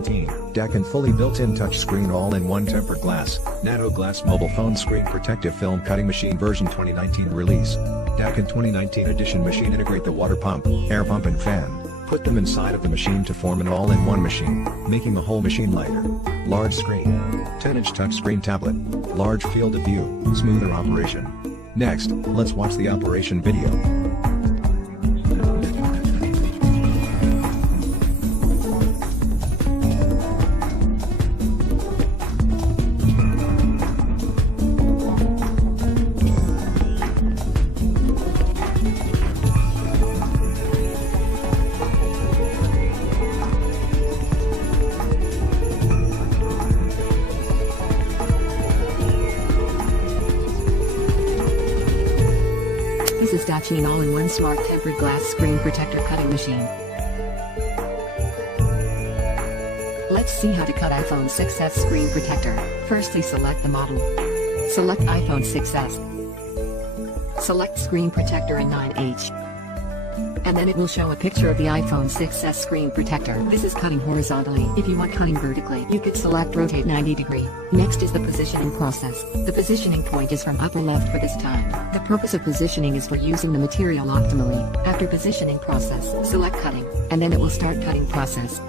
2019, DAC and fully built-in touchscreen all-in-one tempered glass, nano glass mobile phone screen protective film cutting machine version 2019 release. DAC and 2019 edition machine integrate the water pump, air pump and fan. Put them inside of the machine to form an all-in-one machine, making the whole machine lighter. Large screen. 10-inch touchscreen tablet. Large field of view, smoother operation. Next, let's watch the operation video. This is Dachin all-in-one smart tempered glass screen protector cutting machine. Let's see how to cut iPhone 6s screen protector. Firstly, select the model. Select iPhone 6s. Select screen protector in 9H. And then it will show a picture of the iPhone 6s screen protector. This is cutting horizontally. If you want cutting vertically, you could select rotate 90 degree. Next is the positioning process. The positioning point is from upper left for this time. The purpose of positioning is for using the material optimally. After positioning process, select cutting, and then it will start cutting process.